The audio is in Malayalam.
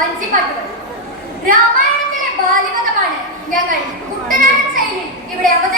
വഞ്ചിപ്പാട്ടുകൾ രാമായണത്തിലെ ബാലിമതമാണ് ഞങ്ങൾ കുട്ടനാടൻ ശൈലി ഇവിടെ അവതരിപ്പിക്കുന്നത്.